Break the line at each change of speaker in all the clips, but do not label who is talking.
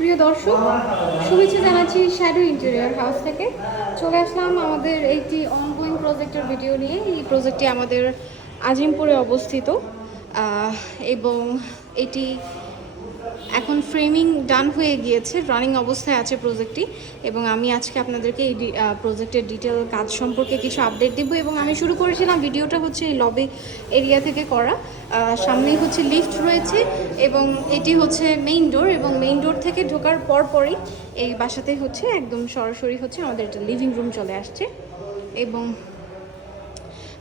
প্রিয় দর্শক, শুভেচ্ছা জানাচ্ছি শ্যাডো ইন্টেরিয়ার হাউস থেকে। চলে আসলাম আমাদের একটি অনগোয়িং প্রজেক্টের ভিডিও নিয়ে। এই প্রজেক্টটি আমাদের আজিমপুরে অবস্থিত এবং এটি এখন ফ্রেমিং ডান হয়ে গিয়েছে রানিং অবস্থায় আছে প্রজেক্টটি এবং আমি আজকে আপনাদেরকে এই প্রজেক্টের ডিটেল কাজ সম্পর্কে কিছু আপডেট দেবো, এবং আমি শুরু করেছিলাম, ভিডিওটা হচ্ছে এই লবি এরিয়া থেকে করা। সামনেই হচ্ছে লিফট রয়েছে, এবং এটি হচ্ছে মেইন ডোর এবং মেইন ডোর থেকে ঢোকার পরপরই এই বাসাতে হচ্ছে, একদম সরাসরি হচ্ছে আমাদের একটা লিভিং রুম চলে আসছে, এবং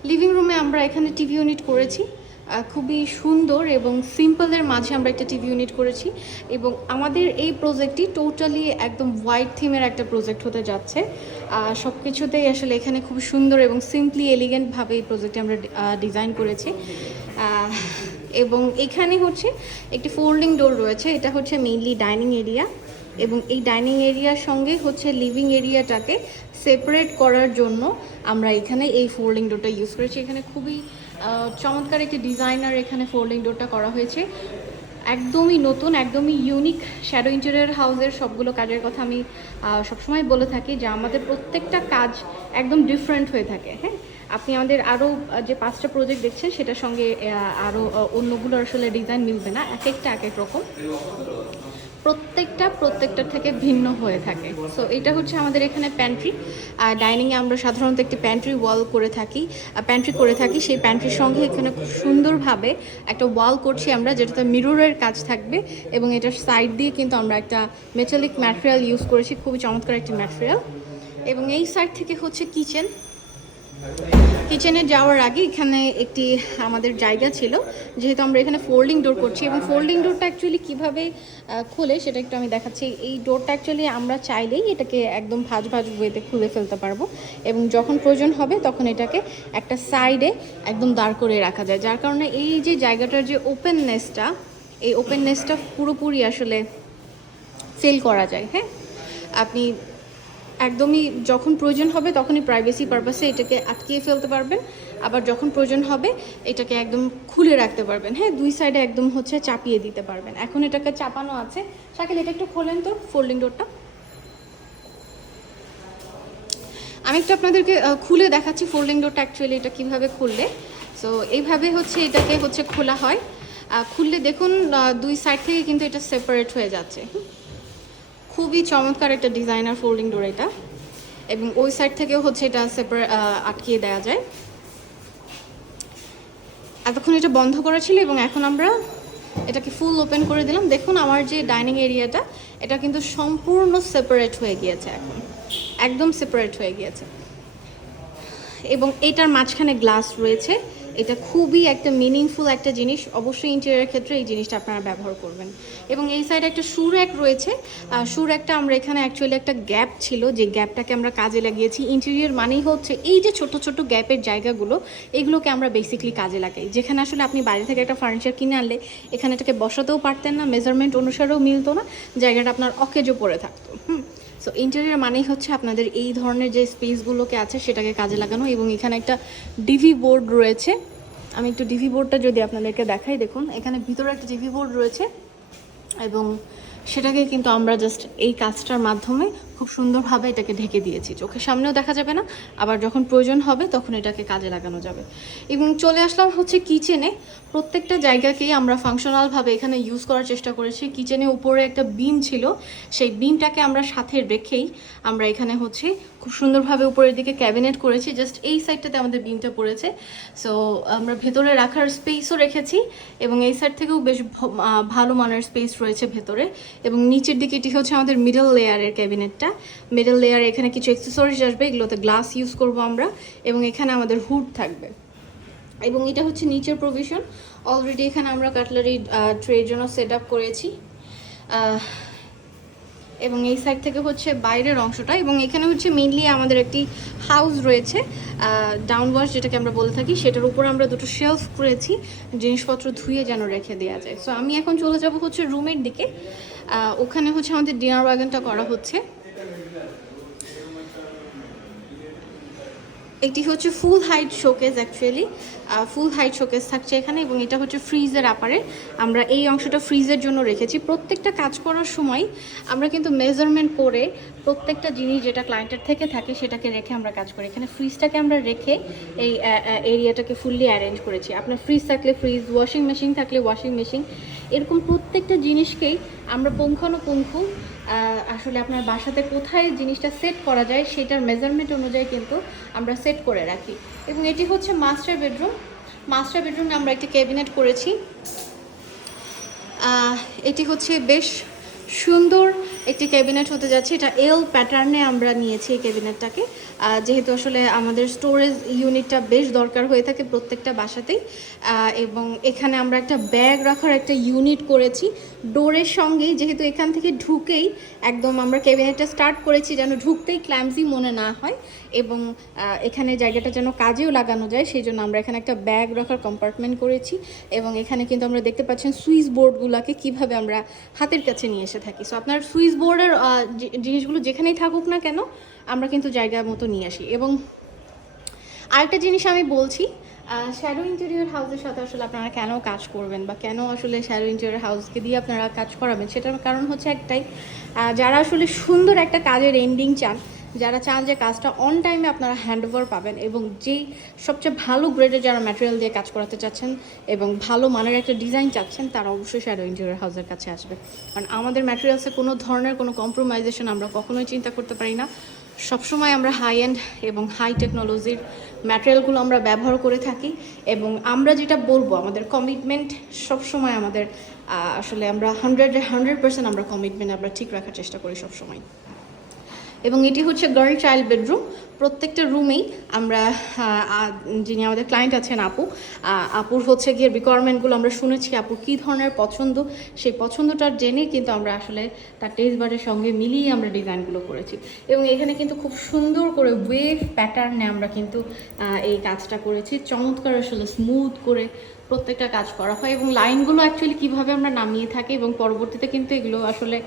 লিভিং রুমে আমরা এখানে টিভি ইউনিট করেছি। খুবই সুন্দর এবং সিম্পলের মাঝে আমরা একটা টিভি ইউনিট করেছি এবং আমাদের এই প্রজেক্টটি টোটালি একদম হোয়াইট থিমের একটা প্রজেক্ট হতে যাচ্ছে। সব কিছুতেই আসলে এখানে খুব সুন্দর এবং সিম্পলি এলিগেন্টভাবে এই প্রজেক্টটি আমরা ডিজাইন করেছি। এবং এখানে হচ্ছে একটি ফোল্ডিং ডোর রয়েছে, এটা হচ্ছে মেইনলি ডাইনিং এরিয়া এবং এই ডাইনিং এরিয়ার সঙ্গে হচ্ছে লিভিং এরিয়াটাকে সেপারেট করার জন্য আমরা এখানে এই ফোল্ডিং ডোরটা ইউজ করেছি। এখানে খুবই চমৎকার একটি ডিজাইনার এখানে ফোল্ডিং ডোরটা করা হয়েছে। একদমই নতুন, একদমই ইউনিক শ্যাডো ইন্টেরিয়র হাউসের সবগুলো কাজের কথা আমি সবসময় বলে থাকি যে আমাদের প্রত্যেকটা কাজ একদম ডিফারেন্ট হয়ে থাকে হ্যাঁ? আপনি আমাদের আরও যে পাঁচটা প্রজেক্ট দেখছেন সেটার সঙ্গে আরও অন্যগুলো আসলে ডিজাইন মিলবে না, এক একটা এক এক রকম। প্রত্যেকটা প্রত্যেকটার থেকে ভিন্ন হয়ে থাকে। সো এটা হচ্ছে আমাদের এখানে প্যান্ট্রি আর ডাইনিংয়ে আমরা সাধারণত একটি প্যান্ট্রি ওয়াল করে থাকি। প্যান্ট্রি করে থাকি, সেই প্যান্ট্রির সঙ্গে এখানে খুব সুন্দরভাবে একটা ওয়াল করছি আমরা, যেটাতে মিররের কাজ থাকবে। এবং এটার সাইড দিয়ে কিন্তু আমরা একটা মেটালিক ম্যাটেরিয়াল ইউজ করেছি, খুবই চমৎকার একটি ম্যাটেরিয়াল এবং এই সাইড থেকে হচ্ছে কিচেন কিচেনে যাওয়ার আগে এখানে একটি আমাদের জায়গা ছিল, যেহেতু আমরা এখানে ফোল্ডিং ডোর করছি এবং ফোল্ডিং ডোরটা অ্যাকচুয়ালি কীভাবে খুলে সেটা একটু আমি দেখাচ্ছি। এই ডোরটা অ্যাকচুয়ালি আমরা চাইলেই এটাকে একদম ভাজ ভাজ ওয়েতে খুলে ফেলতে পারব এবং যখন প্রয়োজন হবে তখন এটাকে একটা সাইডে একদম দাঁড় করে রাখা যায়। যার কারণে এই যে জায়গাটার যে ওপেননেসটা এই ওপেননেসটা পুরোপুরি আসলে ফিল করা যায় হ্যাঁ? আপনি একদমই যখন প্রয়োজন হবে তখনই প্রাইভেসি পারপাসে এটাকে আটকিয়ে ফেলতে পারবেন। আবার যখন প্রয়োজন হবে, এটাকে একদম খুলে রাখতে পারবেন। হ্যাঁ দুই সাইডে একদম হচ্ছে চাপিয়ে দিতে পারবেন। এখন এটাকে চাপানো আছে। শাকিল, এটা একটু খোলেন তো ফোল্ডিং ডোরটা আমি একটু আপনাদেরকে খুলে দেখাচ্ছি ফোল্ডিং ডোরটা অ্যাকচুয়ালি এটা কীভাবে খুললে। সো এইভাবে হচ্ছে এটাকে হচ্ছে খোলা হয়। খুললে দেখুন দুই সাইড থেকে কিন্তু এটা সেপারেট হয়ে যাচ্ছে। খুবই চমৎকার একটা ডিজাইনার ফোল্ডিং ডোর এটা। এবং ওই সাইড থেকেও হচ্ছে এটা সেপারেট আটকিয়ে দেওয়া যায়। এতক্ষণ এটা বন্ধ করা ছিল এবং এখন আমরা এটাকে ফুল ওপেন করে দিলাম। দেখুন আমার যে ডাইনিং এরিয়াটা এটা কিন্তু সম্পূর্ণ সেপারেট হয়ে গিয়েছে এখন। একদম সেপারেট হয়ে গিয়েছে। এবং এটার মাঝখানে গ্লাস রয়েছে। এটা খুবই একটা মিনিংফুল একটা জিনিস। অবশ্যই ইন্টেরিয়ার ক্ষেত্রে এই জিনিসটা আপনারা ব্যবহার করবেন। এবং এই সাইডে একটা সুর এক রয়েছে। সুর একটা আমরা এখানে অ্যাকচুয়ালি একটা গ্যাপ ছিল, যে গ্যাপটাকে আমরা কাজে লাগিয়েছি। ইন্টেরিয়ার মানেই হচ্ছে এই যে ছোট ছোট গ্যাপের জায়গাগুলো, এগুলোকে আমরা বেসিকলি কাজে লাগাই। যেখানে আসলে আপনি বাড়ি থেকে একটা ফার্নিচার কিনে আনলে, এখানে এটাকে বসাতেও পারতেন না মেজারমেন্ট অনুসারেও মিলতো না, জায়গাটা আপনার অকেজও পড়ে থাকতো। হুম সো ইন্টেরিয়ার মানেই হচ্ছে আপনাদের এই ধরনের যে স্পেসগুলোকে আছে, সেটাকে কাজে লাগানো এবং এখানে একটা ডিভি বোর্ড রয়েছে। আমি একটু ডিভি বোর্ডটা যদি আপনাদেরকে দেখাই, দেখুন, এখানে ভিতরে একটা ডিভি বোর্ড রয়েছে এবং সেটাকে কিন্তু আমরা জাস্ট এই কাজটার মাধ্যমে খুব সুন্দরভাবে এটাকে ঢেকে দিয়েছি। চোখের সামনেও দেখা যাবে না, আবার যখন প্রয়োজন হবে তখন এটাকে কাজে লাগানো যাবে। এবং চলে আসলাম হচ্ছে কিচেনে প্রত্যেকটা জায়গাকেই আমরা ফাংশনালভাবে এখানে ইউজ করার চেষ্টা করেছি। কিচেনে উপরে একটা বিম ছিল, সেই বিমটাকে আমরা সাথে রেখেই আমরা এখানে হচ্ছে খুব সুন্দরভাবে উপরের দিকে ক্যাবিনেট করেছি। জাস্ট এই সাইডটাতে আমাদের বিমটা পড়েছে। সো আমরা ভেতরে রাখার স্পেসও রেখেছি এবং এই সাইড থেকেও বেশ ভালো মানের স্পেস রয়েছে ভেতরে। এবং নিচের দিকে এটি হচ্ছে আমাদের মিডল লেয়ারের ক্যাবিনেটটা মিডল লেয়ার এখানে কিছু এক্সেসরিজ আসবে, এগুলোতে গ্লাস ইউজ করব আমরা, এবং এখানে আমাদের হুড থাকবে। এবং এটা হচ্ছে নিচের প্রভিশন অলরেডি এখানে আমরা কাটলারি ট্রের জন্য সেট আপ করেছি এবং এই সাইড থেকে হচ্ছে বাইরের অংশটা, এবং এখানে হচ্ছে মেইনলি আমাদের একটি হাউস রয়েছে ডাউন ওয়াশ যেটাকে আমরা বলে থাকি। সেটার উপর আমরা দুটো শেলফ করেছি, জিনিসপত্র ধুয়ে যেন রেখে দেওয়া যায়। সো আমি এখন চলে যাব হচ্ছে রুমের দিকে। ওখানে হচ্ছে আমাদের ডিনার ওয়াগনটা করা হচ্ছে। এটি হচ্ছে full height showcase actually full height showcase থাকছে এখানে এবং এটা হচ্ছে ফ্রিজের আপারে আমরা এই অংশটা ফ্রিজের জন্য রেখেছি। প্রত্যেকটা কাজ করার সময় আমরা কিন্তু মেজারমেন্ট করে প্রত্যেকটা জিনিস যেটা ক্লায়েন্টের থেকে থাকে সেটাকে রেখে আমরা কাজ করি। এখানে ফ্রিজটাকে আমরা রেখে এই এরিয়াটাকে ফুললি অ্যারেঞ্জ করেছি। আপনার ফ্রিজ থাকলে ফ্রিজ ওয়াশিং মেশিন থাকলে ওয়াশিং মেশিন এরকম প্রত্যেকটা জিনিসকেই আমরা পুঙ্খানুপুঙ্খ আসলে আপনার বাসাতে কোথায় জিনিসটা সেট করা যায় সেটার মেজারমেন্ট অনুযায়ী কিন্তু আমরা সেট করে রাখি। এবং এটি হচ্ছে মাস্টার বেডরুম মাস্টার বেডরুমে আমরা একটি ক্যাবিনেট করেছি। এটি হচ্ছে বেশ সুন্দর একটি ক্যাবিনেট হতে যাচ্ছে, এটা এল প্যাটার্নে আমরা নিয়েছি এই ক্যাবিনেটটাকে। যেহেতু আসলে আমাদের স্টোরেজ ইউনিটটা বেশ দরকার হয়ে থাকে প্রত্যেকটা বাসাতেই এবং এখানে আমরা একটা ব্যাগ রাখার একটা ইউনিট করেছি। ডোরের সঙ্গেই যেহেতু এখান থেকে ঢুকেই একদম আমরা ক্যাবিনেটটা স্টার্ট করেছি যেন ঢুকতেই ক্ল্যামসি মনে না হয়, এবং এখানে জায়গাটা যেন কাজেও লাগানো যায়, সেই জন্য আমরা এখানে একটা ব্যাগ রাখার কম্পার্টমেন্ট করেছি, এবং এখানে কিন্তু আমরা দেখতে পাচ্ছেন সুইচ বোর্ডগুলোকে কীভাবে আমরা হাতের কাছে নিয়ে এসে থাকি। সো আপনার সুইচ বোর্ডের জিনিসগুলো যেখানেই থাকুক না কেন, আমরা কিন্তু জায়গা মতো নিয়ে আসি। এবং আরেকটা জিনিস আমি বলছি শ্যাডো ইন্টেরিয়র হাউসের সাথে আসলে আপনারা কেন কাজ করবেন বা কেন আসলে শ্যাডো ইন্টেরিয়র হাউসকে দিয়ে আপনারা কাজ করাবেন, সেটার কারণ হচ্ছে একটাই যারা আসলে সুন্দর একটা কাজের এন্ডিং চান যারা চান যে কাজটা অন টাইমে আপনারা হ্যান্ড ওভার পাবেন এবং যেই সবচেয়ে ভালো গ্রেডের যারা ম্যাটেরিয়াল দিয়ে কাজ করাতে চাচ্ছেন এবং ভালো মানের একটা ডিজাইন চাচ্ছেন, তারা অবশ্যই শ্যাডো ইন্টেরিয়র হাউসের কাছে আসবে। কারণ আমাদের ম্যাটেরিয়ালসে কোনো ধরনের কোনো কম্প্রোমাইজেশন আমরা কখনোই চিন্তা করতে পারি না। সবসময় আমরা হাই এন্ড এবং হাই টেকনোলজির ম্যাটেরিয়ালগুলো আমরা ব্যবহার করে থাকি এবং আমরা যেটা বলব, আমাদের কমিটমেন্ট সবসময় আমাদের আসলে আমরা হান্ড্রেডে হান্ড্রেড পার্সেন্ট আমরা কমিটমেন্ট আমরা ঠিক রাখার চেষ্টা করি সবসময়। এবং এটি হচ্ছে গার্ল চাইল্ড বেডরুম প্রত্যেকটা রুমেই আমরা যিনি আমাদের ক্লায়েন্ট আছেন আপু আপুর হচ্ছে গিয়ে রিকোয়ারমেন্টগুলো আমরা শুনেছি আপুর কী ধরনের পছন্দ? সেই পছন্দটার জেনে কিন্তু আমরা আসলে তার টেস্ট বারের সঙ্গে মিলিয়ে আমরা ডিজাইনগুলো করেছি। এবং এখানে কিন্তু খুব সুন্দর করে ওয়েভ প্যাটার্নে আমরা কিন্তু এই কাজটা করেছি। চমৎকার আসলে স্মুথ করে প্রত্যেকটা কাজ করা হয় এবং লাইনগুলো অ্যাকচুয়ালি কীভাবে আমরা নামিয়ে থাকি এবং পরবর্তীতে কিন্তু এগুলো আসলে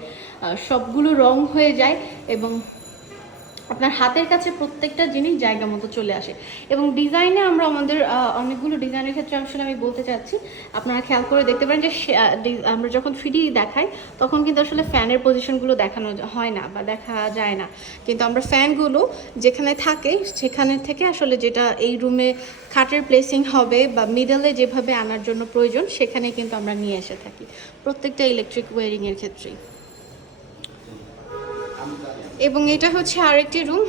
সবগুলো রং হয়ে যায় এবং আপনার হাতের কাছে প্রত্যেকটা জিনিস জায়গা মতো চলে আসে। এবং ডিজাইনে আমরা আমাদের অনেকগুলো ডিজাইনের ক্ষেত্রে আসলে আমি বলতে চাচ্ছি, আপনারা খেয়াল করে দেখতে পারেন যে আমরা যখন থ্রিডি দেখাই, তখন কিন্তু আসলে ফ্যানের পজিশনগুলো দেখানো হয় না বা দেখা যায় না। কিন্তু আমরা ফ্যানগুলো যেখানে থাকে, সেখানে থেকে আসলে যেটা এই রুমে খাটের প্লেসিং হবে বা মিডলে যেভাবে আনার জন্য প্রয়োজন, সেখানে কিন্তু আমরা নিয়ে এসে থাকি। প্রত্যেকটা ইলেকট্রিক ওয়ারিংয়ের ক্ষেত্রেই। এবং এটা হচ্ছে আরেকটি রুম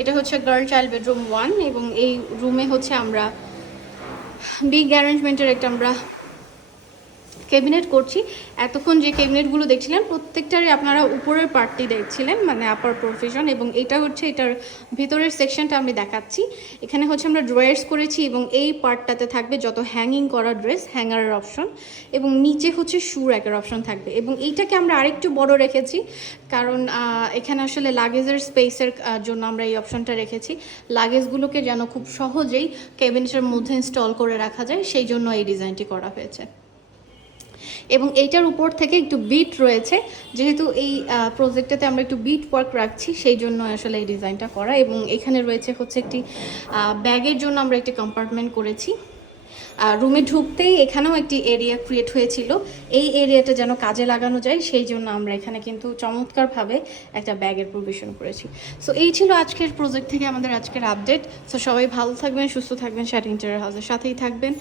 এটা হচ্ছে গার্ল চাইল্ড বেডরুম ওয়ান এবং এই রুমে হচ্ছে আমরা বিগ অ্যারেঞ্জমেন্টের একটা আমরা ক্যাবিনেট করছি। এতক্ষণ যে ক্যাবিনেটগুলো দেখছিলেন প্রত্যেকটারই আপনারা উপরের পার্টটি দেখছিলেন মানে আপার প্রফেশন এবং এটা হচ্ছে এটার ভেতরের সেকশনটা আমি দেখাচ্ছি। এখানে হচ্ছে আমরা ড্রয়ার্স করেছি, এবং এই পার্টটাতে থাকবে যত হ্যাঙ্গিং করা ড্রেস হ্যাঙ্গারের অপশন এবং নিচে হচ্ছে শু র্যাকের অপশন থাকবে। এবং এইটাকে আমরা আরেকটু বড় রেখেছি, কারণ এখানে আসলে লাগেজের স্পেসের জন্য আমরা এই অপশনটা রেখেছি। লাগেজগুলোকে যেন খুব সহজেই ক্যাবিনেটের মধ্যে ইনস্টল করে রাখা যায়, সেই জন্য এই ডিজাইনটি করা হয়েছে। এবং এইটার উপর থেকে একটু বিট রয়েছে। যেহেতু এই প্রজেক্টটাতে আমরা একটু বিট ওয়ার্ক রাখছি, সেই জন্য আসলে এই ডিজাইনটা করা এবং এখানে রয়েছে হচ্ছে একটি ব্যাগের জন্য আমরা একটি কম্পার্টমেন্ট করেছি। রুমে ঢুকতেই এখানেও একটি এরিয়া ক্রিয়েট হয়েছিল। এই এরিয়াটা যেন কাজে লাগানো যায়, সেই জন্য আমরা এখানে কিন্তু চমৎকারভাবে একটা ব্যাগের প্রভিশন করেছি। সো এই ছিল আজকের প্রজেক্ট থেকে আমাদের আজকের আপডেট সো সবাই ভালো থাকবেন, সুস্থ থাকবেন শ্যাট ইন্টারিয়ার হাউসের সাথেই থাকবেন।